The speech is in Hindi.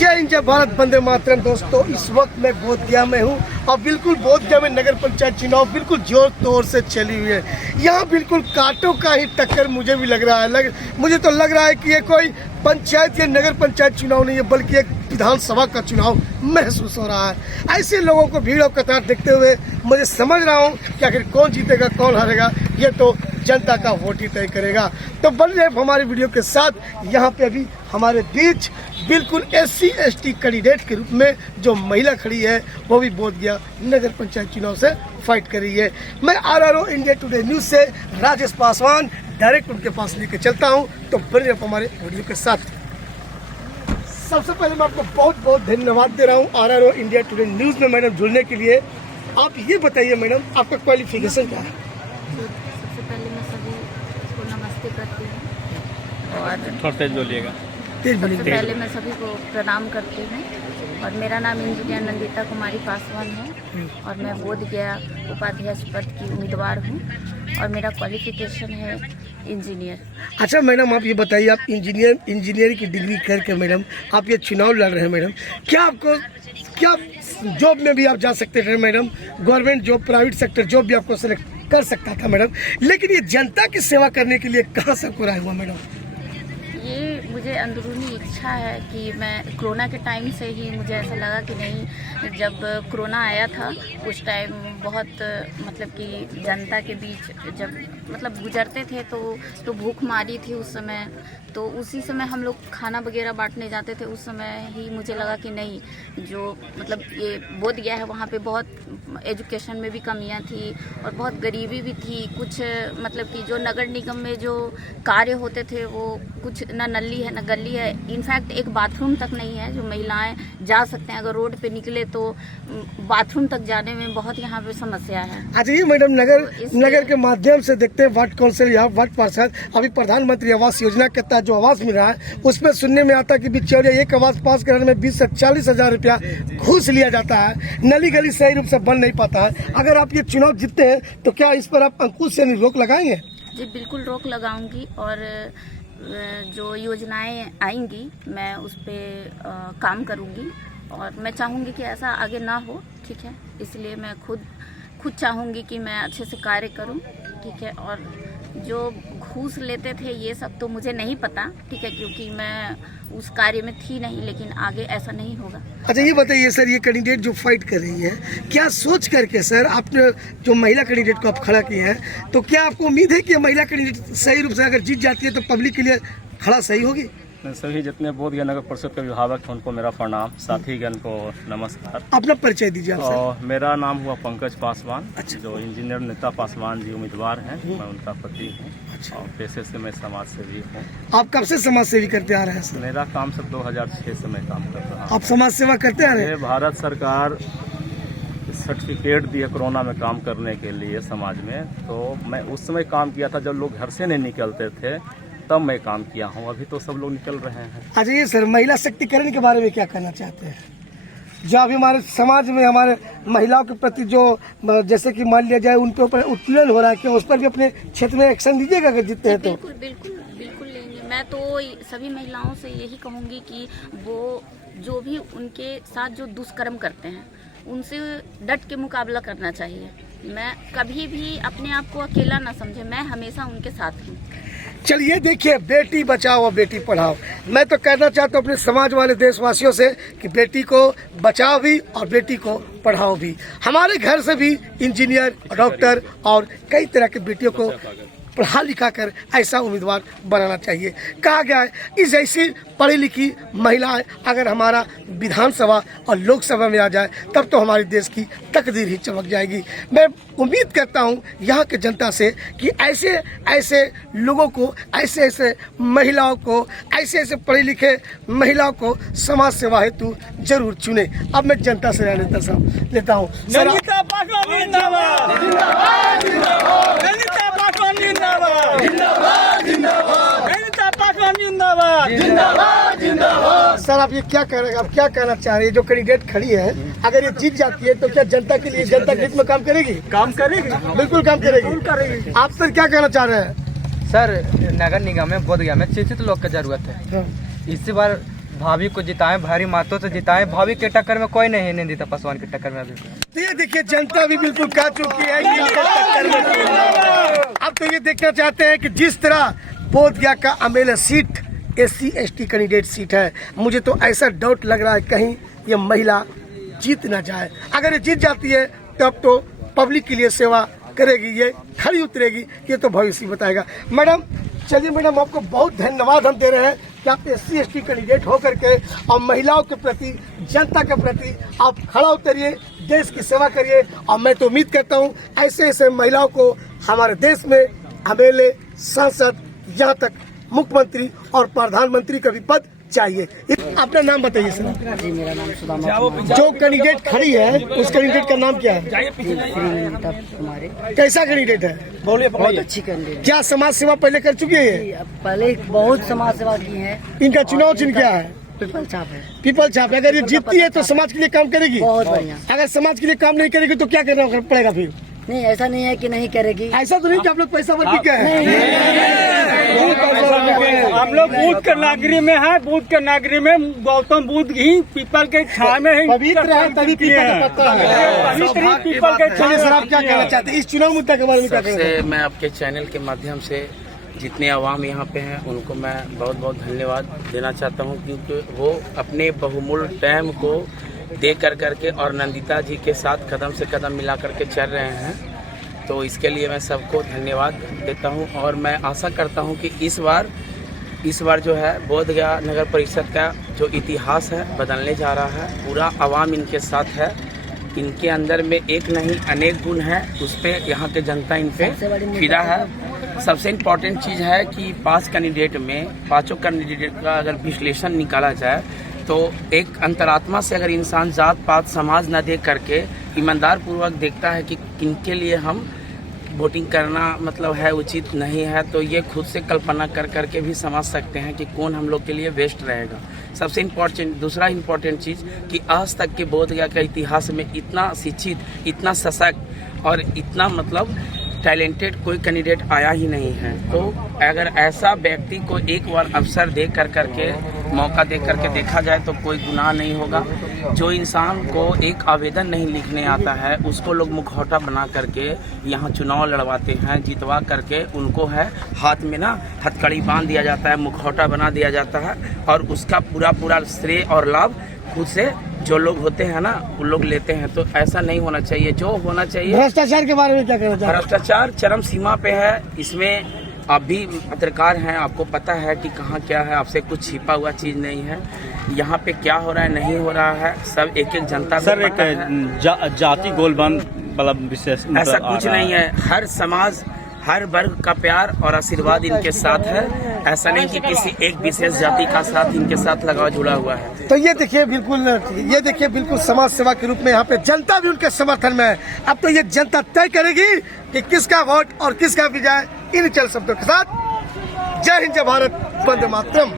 जय हिंद, जय भारत, वंदे मातरम। दोस्तों, इस वक्त मैं बोधगया में हूँ और बिल्कुल बोधगया में नगर पंचायत चुनाव बिल्कुल जोर तोर से चली हुई है। यहाँ बिल्कुल कांटों का ही टक्कर मुझे भी लग रहा है। मुझे तो लग रहा है कि ये कोई पंचायत या नगर पंचायत चुनाव नहीं है, बल्कि एक विधानसभा का चुनाव महसूस हो रहा है। ऐसे लोगों को भीड़ और कतार देखते हुए मुझे समझ रहा हूँ कि आखिर कौन जीतेगा कौन हारेगा, ये तो जनता का वोट ही तय करेगा। तो बन रहे हमारे वीडियो के साथ यहाँ पे अभी हमारे बीच बिल्कुल SC ST कैंडिडेट के रूप में जो महिला खड़ी है, वो भी बोधगया नगर पंचायत चुनाव से फाइट कर रही है। मैं RRO इंडिया टुडे न्यूज़ से राजेश पासवान डायरेक्ट उनके पास लेके चलता हूँ। तो बन रहे हमारे वीडियो के साथ। सबसे पहले मैं आपको बहुत बहुत धन्यवाद दे रहा हूँ RRO इंडिया टुडे न्यूज़ में मैडम जुड़ने के लिए। आप ये बताइए मैडम, आपका क्वालिफिकेशन क्या है? सबसे पहले मैं सभी को नमस्ते करती हूँ और थोड़ा तेज बोलिएगा। सबसे पहले मैं सभी को प्रणाम करती हूँ और मेरा नाम इंजीनियर नंदिता कुमारी पासवान है और मैं बोधगया उपाध्यक्ष पद की उम्मीदवार हूँ और मेरा क्वालिफिकेशन है इंजीनियर। अच्छा मैडम, आप ये बताइए, आप इंजीनियर की डिग्री करके मैडम आप ये चुनाव लड़ रहे हैं मैडम, क्या जॉब में भी आप जा सकते थे madam? Government job, private sector job भी आपको सेलेक्ट कर सकता था मैडम, लेकिन ये जनता की सेवा करने के लिए कहाँ से आपको राय हुआ मैडम? ये मुझे अंदरूनी इच्छा है कि मैं कोरोना के टाइम से ही मुझे ऐसा लगा कि नहीं, जब कोरोना आया था उस टाइम बहुत मतलब कि जनता के बीच जब मतलब गुजरते थे तो भूख मारी थी उस समय। तो उसी समय हम लोग खाना वगैरह बांटने जाते थे। उस समय ही मुझे लगा कि नहीं, जो मतलब ये बोधगया है वहाँ पे बहुत एजुकेशन में भी कमियाँ थी और बहुत गरीबी भी थी। कुछ मतलब कि जो नगर निगम में जो कार्य होते थे वो कुछ ना नली है ना गली है, इनफैक्ट एक बाथरूम तक नहीं है जो महिलाएं जा सकते हैं। अगर रोड पे निकले तो बाथरूम तक जाने में बहुत यहाँ पे समस्या है। अच्छा ये मैडम, नगर के माध्यम से देखते हैं वार्ड काउंसिल या वार्ड पार्षद, अभी प्रधानमंत्री आवास योजना के तहत जो आवास मिल रहा है उसमें सुनने में आता है कि बिचौलिया एक आवास पास कराने में 20 से 40 हजार रुपया घूस लिया जाता है। नली गली सही रूप से बन नहीं पाता है। अगर आप ये चुनाव जीतते हैं तो क्या इस पर आप अंकुश से रोक लगाएंगे? जी बिल्कुल रोक लगाऊंगी और जो योजनाएं आएंगी मैं उस पर काम करूंगी और मैं चाहूंगी कि ऐसा आगे ना हो। ठीक है, इसलिए मैं खुद चाहूंगी कि मैं अच्छे से कार्य करूं। ठीक है, और जो घूस लेते थे ये सब तो मुझे नहीं पता। ठीक है, क्योंकि मैं उस कार्य में थी नहीं, लेकिन आगे ऐसा नहीं होगा। अच्छा ये बताइए सर, ये कैंडिडेट जो फाइट कर रही है, क्या सोच करके सर आपने जो महिला कैंडिडेट को आप खड़ा किए हैं, तो क्या आपको उम्मीद है कि महिला कैंडिडेट सही रूप से अगर जीत जाती है तो पब्लिक के लिए खड़ा सही होगी? सभी जितने बोधगया नगर परिषद के अभिभावक हैं उनको मेरा प्रणाम, साथीगण को नमस्कार। अपना परिचय दीजिए आप सर। मेरा नाम हुआ पंकज पासवान। अच्छा। जो इंजीनियर नीता पासवान जी उम्मीदवार हैं, मैं उनका पति हूँ। अच्छा। और पेशे से मैं समाज सेवी हूँ। आप कब से समाज सेवी करते आ रहे हैं सर? मेरा काम सब 2006 से मैं काम कर रहा हूँ। आप समाज सेवा करते आ रहे हैं? भारत सरकार सर्टिफिकेट दिया कोरोना में काम करने के लिए समाज में, तो मैं उस समय काम किया था जब लोग घर से नहीं निकलते थे, तब मैं काम किया हूँ। अभी तो सब लोग निकल रहे हैं। अच्छा ये सर, महिला शक्तिकरण के बारे में क्या कहना चाहते हैं? जो अभी हमारे समाज में हमारे महिलाओं के प्रति जो जैसे कि मान लिया जाए उनके ऊपर उत्पीड़न हो रहा है, क्या उस पर भी अपने क्षेत्र में एक्शन लीजिएगा अगर जीतते हैं तो? बिल्कुल लेंगे। मैं तो सभी महिलाओं से यही कहूँगी कि वो जो भी उनके साथ जो दुष्कर्म करते हैं उनसे डट के मुकाबला करना चाहिए। मैं कभी भी अपने आप को अकेला ना समझे, मैं हमेशा उनके साथ हूँ। चलिए देखिए, बेटी बचाओ और बेटी पढ़ाओ। मैं तो कहना चाहता हूँ अपने समाज वाले देशवासियों से कि बेटी को बचाओ भी और बेटी को पढ़ाओ भी। हमारे घर से भी इंजीनियर, डॉक्टर और कई तरह की बेटियों को पढ़ा लिखा कर ऐसा उम्मीदवार बनाना चाहिए। कहा गया है इस ऐसी पढ़ी लिखी महिलाएं अगर हमारा विधानसभा और लोकसभा में आ जाए तब तो हमारे देश की तकदीर ही चमक जाएगी। मैं उम्मीद करता हूं यहाँ के जनता से कि ऐसे ऐसे लोगों को, ऐसे ऐसे महिलाओं को, ऐसे ऐसे पढ़े लिखे महिलाओं को समाज सेवा हेतु जरूर चुने। अब मैं जनता से लेता हूँ। सर आप ये क्या कहना चाह रहे हैं? जो कैंडिडेट खड़ी है, अगर ये जीत जाती है तो क्या जनता के लिए, जनता के हित में काम करेगी? बिल्कुल काम करेगी। आप सर क्या कहना चाह रहे हैं? सर नगर निगम में बोधगया में शिक्षित लोग की जरूरत है। इसी बार भाभी को जिताएं, भारी मातों से जिताएं। भाभी के टक्कर में कोई नहीं है, नंदिता पासवान के टक्कर में अभी। तो ये देखिए जनता भी बिल्कुल कह चुकी है कि इनके टक्कर में कोई नहीं। अब तो ये देखना चाहते हैं कि जिस तरह बोधगया का MLA seat SC/ST candidate seat है, मुझे तो ऐसा डाउट लग रहा है कहीं ये महिला जीत ना जाए। अगर ये जीत जाती है तब तो पब्लिक के लिए सेवा करेगी, ये खड़ी उतरेगी, ये तो भविष्य बताएगा। मैडम चलिए मैडम, आपको बहुत धन्यवाद हम दे रहे हैं कि आप SC/ST कैंडिडेट होकर के और महिलाओं के प्रति, जनता के प्रति आप खड़ा उतरिए, देश की सेवा करिए। और मैं तो उम्मीद करता हूँ ऐसे ऐसे महिलाओं को हमारे देश में एमएलए, सांसद, यहाँ तक मुख्यमंत्री और प्रधानमंत्री का भी पद चाहिए। अपना नाम बताइए सर। जी मेरा नाम सुदामा। जो कैंडिडेट खड़ी है उस कैंडिडेट का नाम क्या है? कुमारी। कैसा कैंडिडेट है? बहुत अच्छी कैंडिडेट। क्या समाज सेवा पहले कर चुकी है ये? पहले बहुत समाज सेवा की है। इनका चुनाव चिन्ह क्या है? पीपल छाप है। पीपल छाप। अगर ये जीतती है तो समाज के लिए काम करेगी? बहुत बढ़िया। अगर समाज के लिए काम नहीं करेगी तो क्या करना पड़ेगा फिर? नहीं ऐसा नहीं है कि नहीं करेगी। ऐसा तो नहीं कि आप लोग पैसा भर के हैं। हम लोग बूथ के नागरिक में है, बूथ के नागरिक में गौतम बुद्ध ही पीपल के छाया में ही पवित्र है, तभी पीपल का पत्ता है। पवित्र ही पीपल के चलिए सर, आप क्या कहना चाहते हैं इस चुनाव मुद्दा के बारे में? क्या कहना चाहते हैं? मैं आपके चैनल के माध्यम से जितने आवाम यहाँ पे हैं उनको मैं बहुत बहुत धन्यवाद देना चाहता हूँ, क्योंकि वो अपने बहुमूल्य टाइम को दे करके और नंदिता जी के साथ कदम से कदम मिला करके चल रहे हैं। तो इसके लिए मैं सबको धन्यवाद देता हूँ और मैं आशा करता हूँ कि इस बार जो है बोधगया नगर परिषद का जो इतिहास है बदलने जा रहा है। पूरा आवाम इनके साथ है, इनके अंदर में एक नहीं अनेक गुण है, उस पर यहाँ के जनता इन पे फिदा है। सबसे इम्पोर्टेंट चीज़ है कि 5 कैंडिडेट में पाँचों कैंडिडेट का अगर विश्लेषण निकाला जाए तो एक अंतरात्मा से अगर इंसान जात पात समाज न देख करके ईमानदार पूर्वक देखता है कि किनके लिए हम वोटिंग करना मतलब है उचित नहीं है, तो ये खुद से कल्पना करके भी समझ सकते हैं कि कौन हम लोग के लिए बेस्ट रहेगा। सबसे दूसरा इम्पोर्टेंट चीज़ कि आज तक के बोधगया के इतिहास में इतना शिक्षित, इतना सशक्त और इतना मतलब टैलेंटेड कोई कैंडिडेट आया ही नहीं है। तो अगर ऐसा व्यक्ति को एक बार अवसर दे करके मौका दे करके देखा जाए तो कोई गुनाह नहीं होगा। जो इंसान को एक आवेदन नहीं लिखने आता है उसको लोग मुखौटा बना करके यहाँ चुनाव लड़वाते हैं, जितवा करके उनको है हाथ में ना हथकड़ी बांध दिया जाता है, मुखौटा बना दिया जाता है और उसका पूरा श्रेय और लाभ खुद से जो लोग होते हैं ना वो लोग लेते हैं। तो ऐसा नहीं होना चाहिए। जो होना चाहिए, भ्रष्टाचार के बारे में क्या कहना चाहते हैं? भ्रष्टाचार चरम सीमा पे है। इसमें आप भी पत्रकार हैं, आपको पता है कि कहाँ क्या है, आपसे कुछ छिपा हुआ चीज़ नहीं है। यहाँ पे क्या हो रहा है नहीं हो रहा है सब एक जनता को सर पता है। जाति गोलबंद मतलब विशेष ऐसा कुछ नहीं है। हर समाज हर वर्ग का प्यार और आशीर्वाद इनके साथ है। ऐसा नहीं कि किसी एक विशेष जाति का साथ इनके साथ लगाव जुड़ा हुआ है। तो ये देखिए बिल्कुल समाज सेवा के रूप में यहाँ पे जनता भी उनके समर्थन में है। अब तो ये जनता तय करेगी कि किसका वोट और किसका विजय। इन चल शब्दों के साथ जय हिंद, जय भारत, वंदे मातरम।